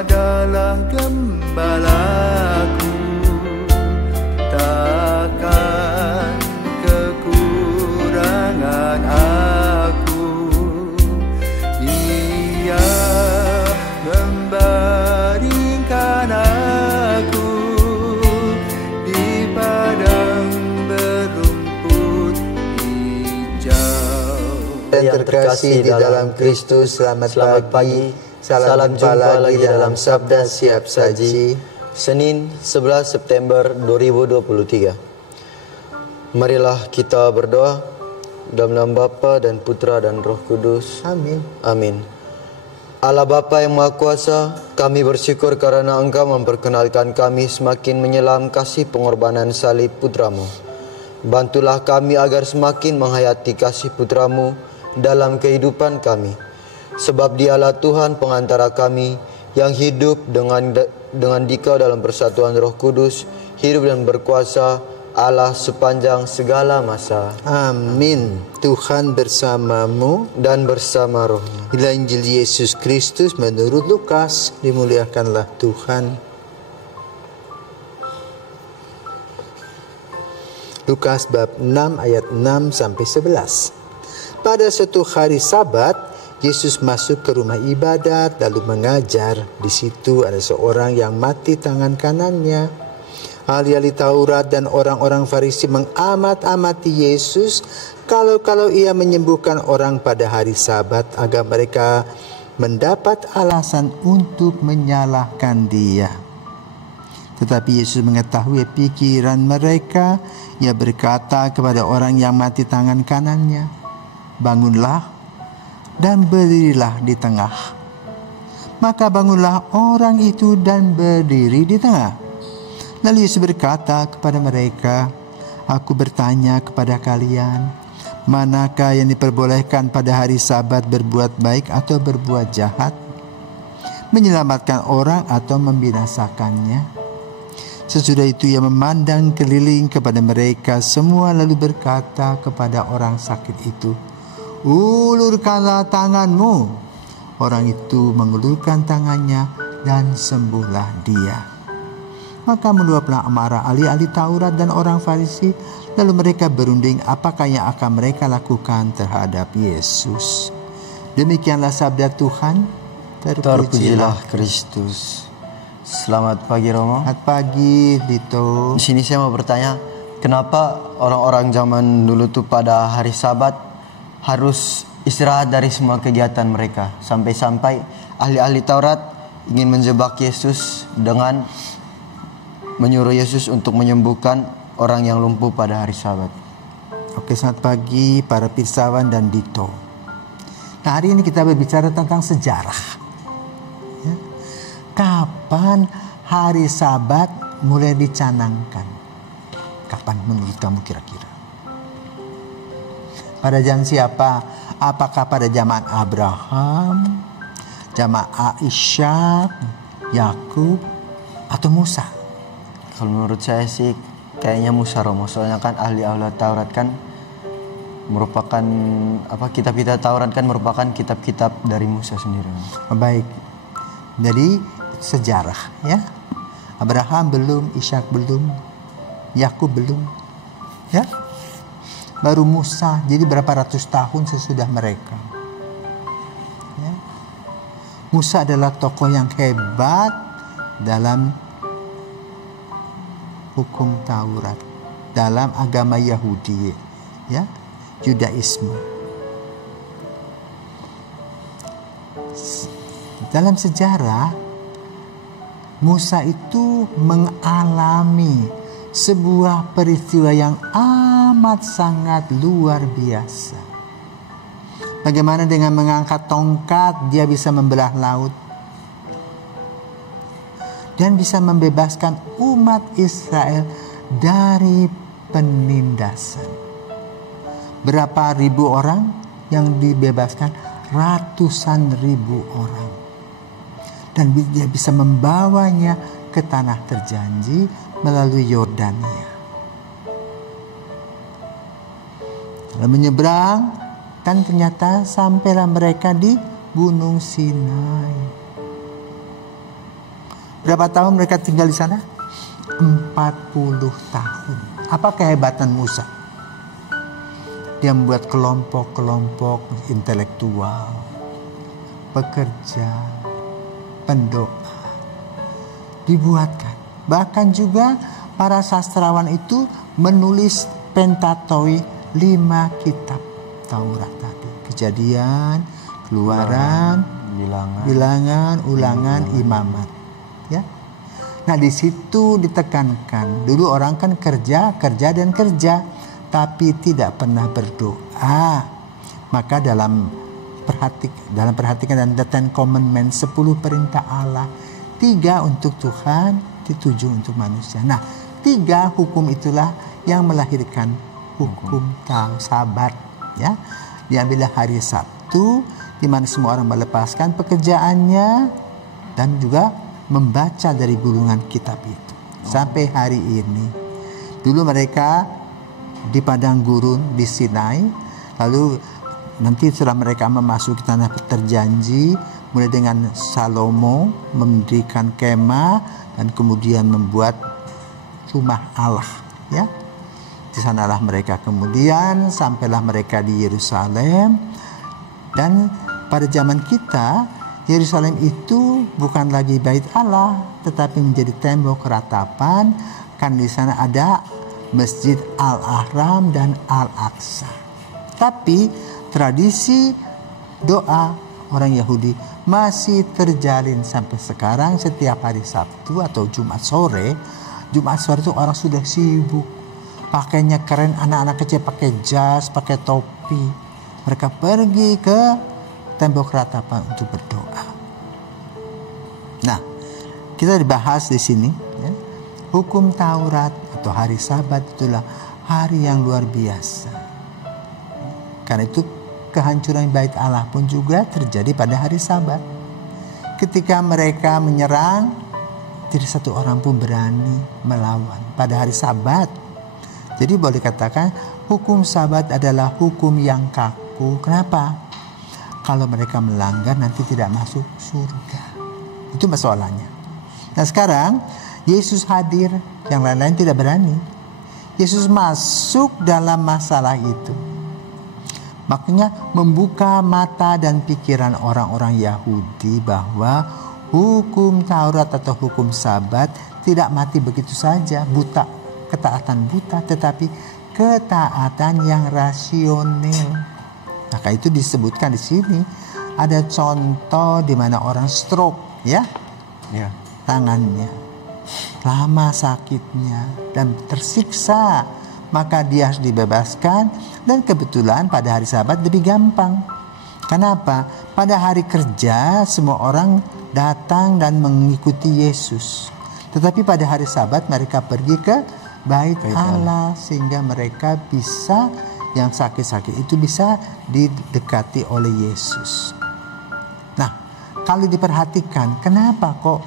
adalah gembalaku, takkan kekurangan aku. Ia membaringkan aku di padang berumput hijau. Yang terkasih di dalam Kristus, selamat pagi. Salam jumpa lagi dalam Sabda Siap Saji, Senin 11 September 2023. Marilah kita berdoa dalam nama Bapa dan Putra dan Roh Kudus. Amin. Amin. Allah Bapa yang Maha Kuasa, kami bersyukur karena Engkau memperkenalkan kami semakin menyelam kasih pengorbanan salib Putramu. Bantulah kami agar semakin menghayati kasih Putramu dalam kehidupan kami. Sebab Dialah Tuhan pengantara kami yang hidup dengan Dikau dalam persatuan Roh Kudus, hidup dan berkuasa Allah sepanjang segala masa. Amin. Tuhan bersamamu dan bersama rohmu. Inilah Injil Yesus Kristus menurut Lukas. Dimuliakanlah Tuhan. Lukas bab 6 ayat 6 sampai 11. Pada suatu hari Sabat, Yesus masuk ke rumah ibadat lalu mengajar. Di situ ada seorang yang mati tangan kanannya. Ahli-ahli Taurat dan orang-orang Farisi mengamat-amati Yesus kalau ia menyembuhkan orang pada hari Sabat agar mereka mendapat alasan untuk menyalahkan Dia. Tetapi Yesus mengetahui pikiran mereka. Ia berkata kepada orang yang mati tangan kanannya, "Bangunlah dan berdirilah di tengah." Maka bangunlah orang itu dan berdiri di tengah. Lalu Yesus berkata kepada mereka, "Aku bertanya kepada kalian, manakah yang diperbolehkan pada hari Sabat, berbuat baik atau berbuat jahat? Menyelamatkan orang atau membinasakannya?" Sesudah itu ia memandang keliling kepada mereka semua lalu berkata kepada orang sakit itu, "Ulurkanlah tanganmu." Orang itu mengulurkan tangannya dan sembuhlah dia. Maka meluaplah amarah ahli-ahli Taurat dan orang Farisi. Lalu mereka berunding apakah yang akan mereka lakukan terhadap Yesus. Demikianlah sabda Tuhan. Terpujilah Kristus. Selamat pagi Romo. Selamat pagi Dito. Di sini saya mau bertanya, kenapa orang-orang zaman dulu tuh pada hari Sabat harus istirahat dari semua kegiatan mereka, sampai-sampai ahli-ahli Taurat ingin menjebak Yesus dengan menyuruh Yesus untuk menyembuhkan orang yang lumpuh pada hari Sabat. Oke, selamat pagi para pirsawan dan Dito. Nah, hari ini kita berbicara tentang sejarah. Ya. Kapan hari Sabat mulai dicanangkan? Kapan menurut kamu kira-kira? Pada zaman siapa? Apakah pada zaman Abraham, zaman Ishak, Yakub, atau Musa? Kalau menurut saya sih kayaknya Musa Romo. Soalnya kan ahli-ahli Taurat kan merupakan kitab-kitab Taurat kan merupakan kitab-kitab dari Musa sendiri. Baik. Jadi sejarah ya. Abraham belum, Ishak belum, Yakub belum. Ya. Baru Musa. Jadi berapa ratus tahun sesudah mereka. Ya. Musa adalah tokoh yang hebat dalam hukum Taurat, dalam agama Yahudi, ya, Judaisme. Dalam sejarah, Musa itu mengalami sebuah peristiwa yang amat sangat luar biasa. Bagaimana dengan mengangkat tongkat, dia bisa membelah laut dan bisa membebaskan umat Israel dari penindasan. Berapa ribu orang yang dibebaskan? Ratusan ribu orang. Dan dia bisa membawanya ke tanah terjanji melalui Yordania. Lalu menyeberang, dan ternyata sampailah mereka di Gunung Sinai. Berapa tahun mereka tinggal di sana? 40 tahun. Apa kehebatan Musa? Dia membuat kelompok-kelompok intelektual, pekerja, pendoa, dibuatkan. Bahkan juga para sastrawan itu menulis Pentateuch, 5 kitab Taurat tadi. Kejadian, Keluaran, Bilangan, Ulangan, Imamat. Ya. Nah, di situ ditekankan. Dulu orang kan kerja, tapi tidak pernah berdoa. Maka dalam perhatikan dan The Ten Commandments, 10 perintah Allah, 3 untuk Tuhan, 7 untuk manusia. Nah, 3 hukum itulah yang melahirkan hukum Sabat. Ya, diambillah hari Sabtu, di mana semua orang melepaskan pekerjaannya dan juga membaca dari gulungan kitab itu. Sampai hari ini. Dulu mereka di padang gurun di Sinai, lalu nanti setelah mereka memasuki tanah terjanji, mulai dengan Salomo mendirikan kemah dan kemudian membuat rumah Allah, ya. Di sanalah mereka kemudian sampailah mereka di Yerusalem. Dan pada zaman kita, Yerusalem itu bukan lagi bait Allah, tetapi menjadi tembok ratapan, kan di sana ada Masjid Al-Ahram dan Al-Aqsa. Tapi tradisi doa orang Yahudi masih terjalin sampai sekarang. Setiap hari Sabtu atau Jumat sore itu orang sudah sibuk, pakainya keren, anak-anak kecil pakai jas, pakai topi. Mereka pergi ke tembok ratapan untuk berdoa. Nah, kita dibahas di sini, ya. Hukum Taurat atau hari Sabat itulah hari yang luar biasa. Karena itu kehancuran bait Allah pun juga terjadi pada hari Sabat. Ketika mereka menyerang, tidak satu orang pun berani melawan pada hari Sabat. Jadi boleh katakan hukum Sabat adalah hukum yang kaku. Kenapa? Kalau mereka melanggar nanti tidak masuk surga. Itu masalahnya. Nah, sekarang Yesus hadir, yang lain-lain tidak berani. Yesus masuk dalam masalah itu. Makanya membuka mata dan pikiran orang-orang Yahudi bahwa hukum Taurat atau hukum Sabat tidak mati begitu saja, buta, ketaatan buta, tetapi ketaatan yang rasional. Maka itu disebutkan di sini. Ada contoh di mana orang stroke, ya. Tangannya lama sakitnya dan tersiksa, maka dia harus dibebaskan. Dan kebetulan pada hari Sabat lebih gampang. Kenapa? Pada hari kerja semua orang datang dan mengikuti Yesus. Tetapi pada hari Sabat mereka pergi ke bait Allah, sehingga mereka bisa, yang sakit-sakit itu bisa didekati oleh Yesus. Nah, kalau diperhatikan, kenapa kok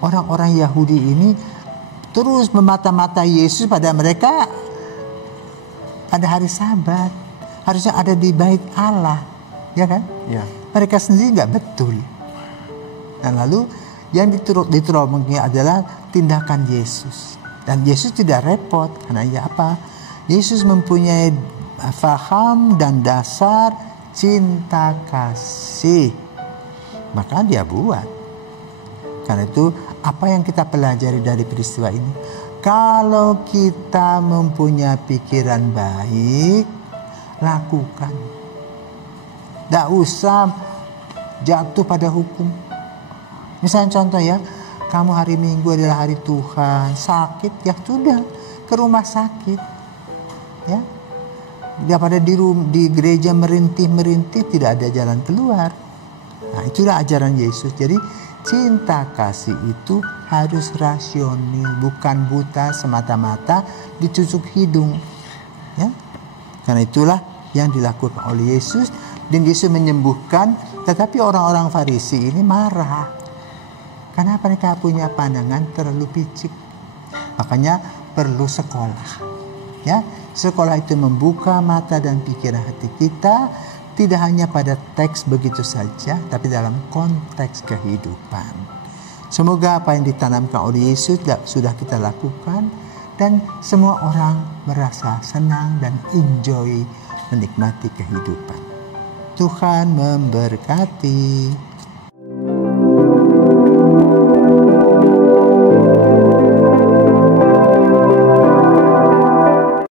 orang-orang Yahudi ini terus memata-matai Yesus pada mereka pada hari Sabat? Harusnya ada di bait Allah, ya kan? Ya. Mereka sendiri nggak betul. Dan lalu yang diterobongnya adalah tindakan Yesus. Dan Yesus tidak repot, karena ya apa? Yesus mempunyai faham dan dasar cinta kasih. Maka dia buat. Karena itu apa yang kita pelajari dari peristiwa ini? Kalau kita mempunyai pikiran baik, lakukan. Tidak usah jatuh pada hukum. Misalnya contoh ya, kamu hari Minggu adalah hari Tuhan, sakit ya sudah ke rumah sakit, ya. Daripada di gereja merintih tidak ada jalan keluar. Nah, itulah ajaran Yesus. Jadi cinta kasih itu harus rasional, bukan buta semata-mata ditusuk hidung, ya. Karena itulah yang dilakukan oleh Yesus, dan Yesus menyembuhkan. Tetapi orang-orang Farisi ini marah. Karena mereka punya pandangan terlalu picik. Makanya perlu sekolah. Ya, sekolah itu membuka mata dan pikiran hati kita, tidak hanya pada teks begitu saja, tapi dalam konteks kehidupan. Semoga apa yang ditanamkan oleh Yesus sudah kita lakukan dan semua orang merasa senang dan enjoy menikmati kehidupan. Tuhan memberkati.